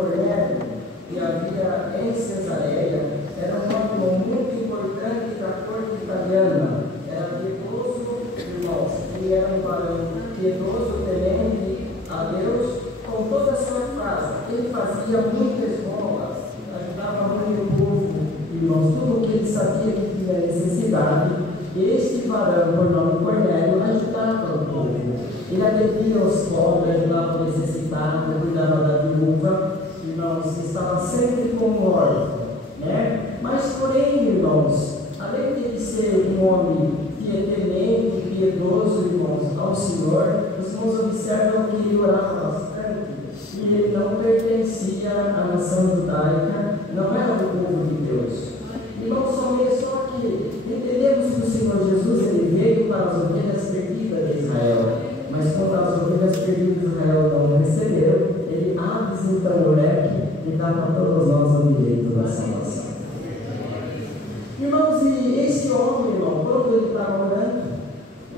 Cornélio, que havia em Cesareia, era um homem muito importante da corte italiana. Era piedoso, irmãos, ele era um varão piedoso, temente a Deus, com toda a sua casa. Ele fazia muitas esmolas, ajudava muito o povo, irmãos, tudo o que ele sabia que tinha necessidade. Este varão, por nome Cornélio, ajudava o povo. Ele atendia os pobres, ajudava o necessitado, cuidava da viúva, irmãos, estava sempre com o órfão, né? Mas, porém, irmãos, além de ele ser um homem temente, piedoso, irmãos, ao Senhor, os irmãos observam que ele orava bastante e ele não pertencia à nação judaica, não era do povo de Deus. Irmãos, só que entendemos que o Senhor Jesus ele veio para as ovelhas perdidas de Israel, mas quando as ovelhas perdidas de Israel não receberam, ele abre então o leque e dá para todos nós o direito da salvação. Irmãos, e esse homem, irmão, quando ele estava orando,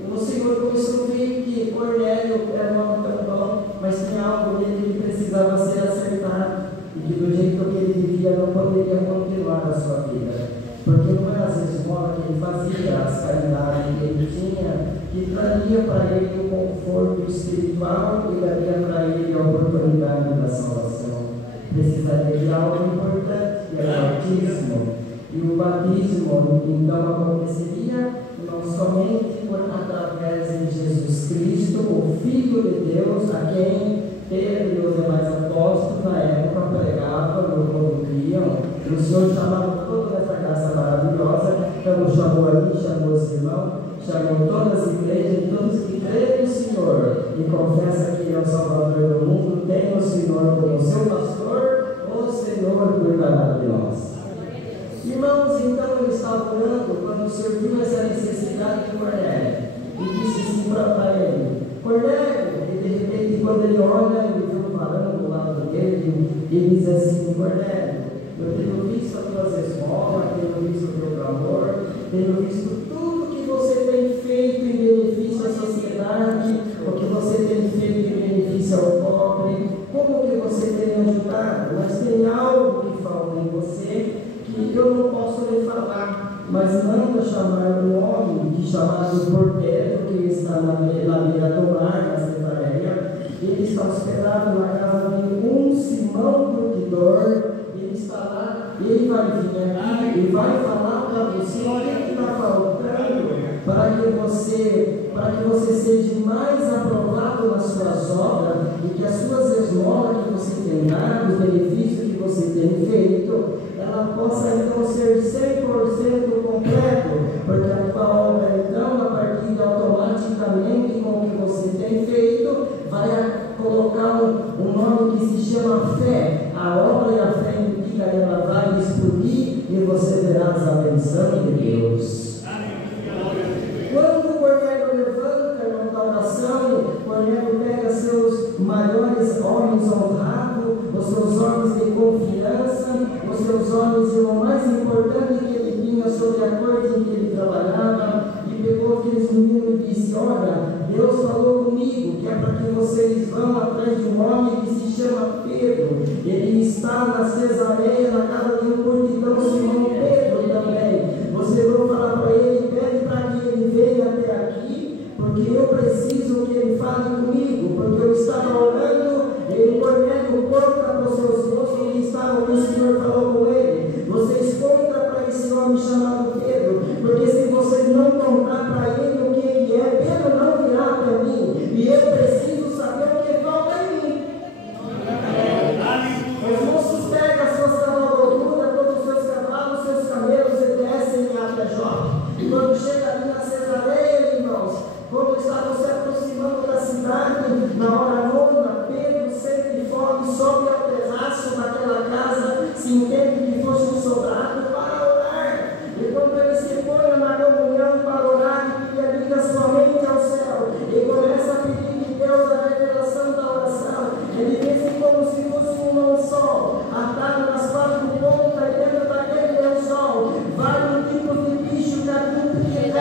o Senhor começou a ver que Cornélio era um homem tão bom, mas tinha algo nele que precisava ser acertado e que do jeito que ele vivia não poderia continuar a sua vida. Porque não era as esmolas que ele fazia, as caridades que ele tinha, que traria para ele o conforto espiritual e daria para ele a oportunidade da salvação. Precisaria de algo importante, que era o batismo. E o batismo, então, aconteceria não somente através de Jesus Cristo, o Filho de Deus, a quem Pedro e os demais apóstolos na época pregavam, o conduziam. O Senhor chamava toda essa graça maravilhosa, então chamou a mim, chamou os irmãos, chamou todas as igrejas, todos que creem no Senhor e confessam que Ele é o Salvador do mundo, tem o Senhor como seu pastor, o Senhor cuidará de nós. Irmãos, então ele estava orando quando surgiu essa necessidade de Cornélio e disse assim para ele: Cornélio, e de repente, quando ele olha, ele vê um varão do lado dele e diz assim: Cornélio, eu tenho visto as tuas esmolas, tenho visto o teu clamor, tenho visto tudo que você tem feito em benefício à sociedade, o que você tem feito em benefício ao pobre, como que você tem ajudado, mas tem algo que falta em você que eu não posso lhe falar, mas manda chamar um homem chamado porteiro, que está na beira do mar, na Cesareia. Ele está hospedado na casa de um Simão Curtidor. Ele está lá, ele vai vir aqui e vai falar para você o que está faltando para que você seja mais aprovado nas suas obras e que as suas esmolas que você tem dado, os benefícios que você tem feito, ela possa então ser 100% completo, porque a tua obra então, a partir de automaticamente com o que você tem feito, vai colocar um nome que se chama fé. A obra e a fé indica, ela vai explodir e você verá a benção de Deus. Quando Cornélio levanta, irmão, da oração, Cornélio pega seus maiores homens honrados, os seus homens de confiança, os seus homens, irmão, mais importante que ele tinha sobre a corte em que ele trabalhava, e pegou aqueles meninos e disse: olha, Deus falou comigo que é para que vocês vão atrás de um homem que se chama Pedro. Ele está na Cesareia, na casa de um curtidão, Simão Pedro também. Vocês vão falar para ele, pede para que ele venha até aqui, porque eu preciso que ele fale comigo, porque eu estava orando e o Cornélio conta para os seus moços que estavam, que o Senhor falou com ele. Vocês contam para esse homem chamado Pedro, porque se vocês não contar para ele o que ele é, Pedro não virá até mim, e eu preciso saber o que falta em mim. Os moços pegam as suas cavalgaduras, todos os seus cavalos, seus camelos e descem até Jope. E quando chega ali na Cesareia, irmãos, quando estavam se aproximando da cidade, na hora nona, Pedro, sempre de fome, sobe ao terraço daquela casa, se entende que fosse um soldado, para orar. E quando ele se põe na comunhão para orar, ele liga sua mente ao céu e começa a pedir de Deus a revelação da oração. Ele pensa como se fosse um lençol atado nas quatro pontas, e dentro daquele lençol vários tipos de bicho, cardume, que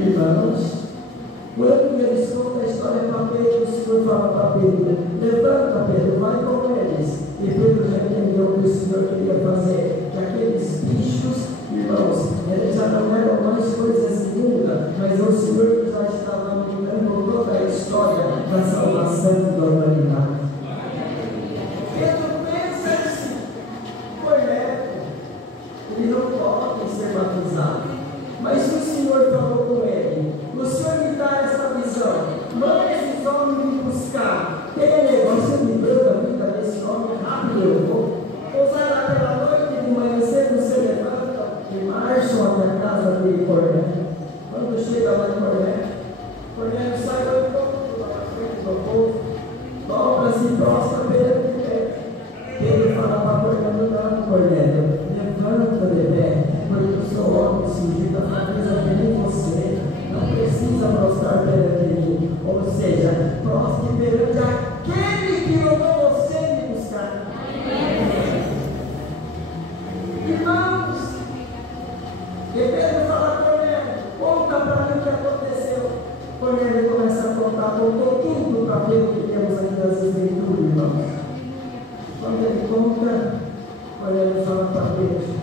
Irmãos, quando eles contam a história para Pedro, o Senhor fala para Pedro: levanta, Pedro, vai com eles. E Pedro já entendeu o que o Senhor queria fazer, que aqueles bichos, irmãos, eles já não eram mais coisas imundas, mas o Senhor já estava mudando toda a história da salvação da humanidade. Pedro pensa assim: Cornélio, ele não pode ser batizado, mas o Senhor falou com ele: o Senhor me dá essa visão, manda esses homens me buscar. Tem negócio de Deus a vida desse homem, rápido eu vou. Pousará pela noite, de manhã cedo se levanta e marcham até a casa de Cornélio. Quando chega lá em Cornélio sai do povo, lá na frente do povo, dobra-se, prostra perante Pedro. Pedro fala para Cornélio: não, Cornélio, levanta de pé, porque eu sou homem surgido da fraqueza que nem você, não precisa prostrar perante mim. Ou seja, prostre perante aquele que mandou você me buscar. Irmãos, e Pedro fala a Cornélio: conta para mim o que aconteceu. Cornélio começa a contar, contou tudo para Pedro que temos aqui das Escrituras, irmãos. Quando ele conta, Cornélio fala para Pedro: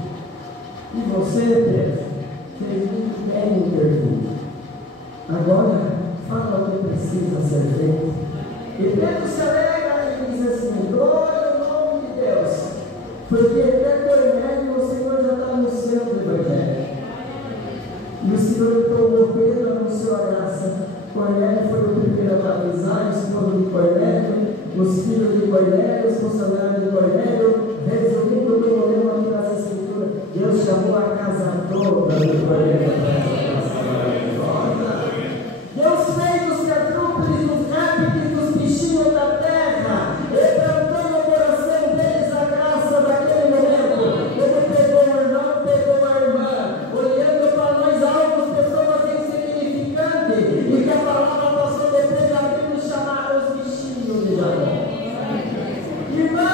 e você, Pedro, fez muito bem intervir. Agora, fala o que precisa ser feito. E Pedro se alegra e diz assim: glória ao nome de Deus, porque até Cornélio o Senhor já está anunciando o Evangelho. E o Senhor tomou Pedro, anunciou a graça. Cornélio foi o primeiro a batizar, o esposo de Cornélio, os filhos de Cornélio, os funcionários de Cornélio. Resumindo o que eu lembro aqui nas Escrituras, Deus chamou a casa toda de Cornélio. Deus fez os quadrúpedes, os répteis, os bichinhos da terra, Ele plantou no coração deles a graça daquele momento. Ele pegou o irmão, pegou a irmã, olhando para nós alvos, pessoas insignificantes, e que a palavra passou depois da Bíblia chamar os bichinhos de Jacó. Irmã,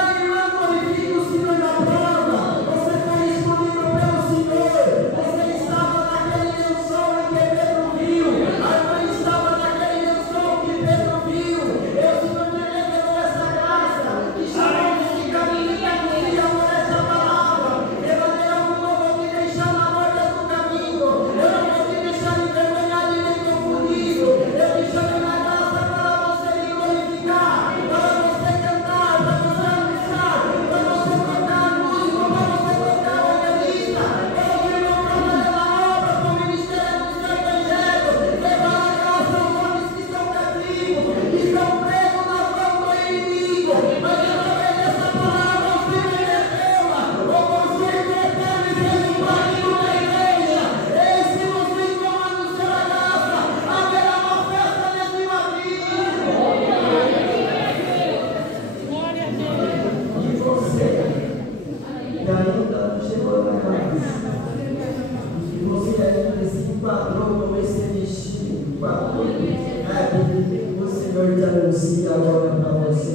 glorifique o Senhor na prova. Você foi escolhido pelo Senhor. Você estava naquele lençol em que Pedro viu. A irmã estava naquele lençol que Pedro viu. E o Senhor te revelou essa graça e chamou esse caminho que anuncia por essa palavra. Eu não vou te deixar na borda do caminho. Eu não vou te deixar envergonhado e nem confundido. Eu te chamei na graça para você me glorificar, para você cantar, para você anunciar, para você tocar música, para você tocar o evangelista, para o irmão trabalhar na obra, para o ministério do seu evangelho, levar a graça aos homens que estão cativos, que estão presos na mão do inimigo, mas através dessa palavra o Senhor revela o conceito eterno e fez um pacto na igreja. Eis que nos vem como anunciar a graça, haverá uma festa nesse batismo. E você, que ainda não chegou na casa, e você ainda se enquadrou como esse destino, enquadrou, o Senhor te anuncia agora para você: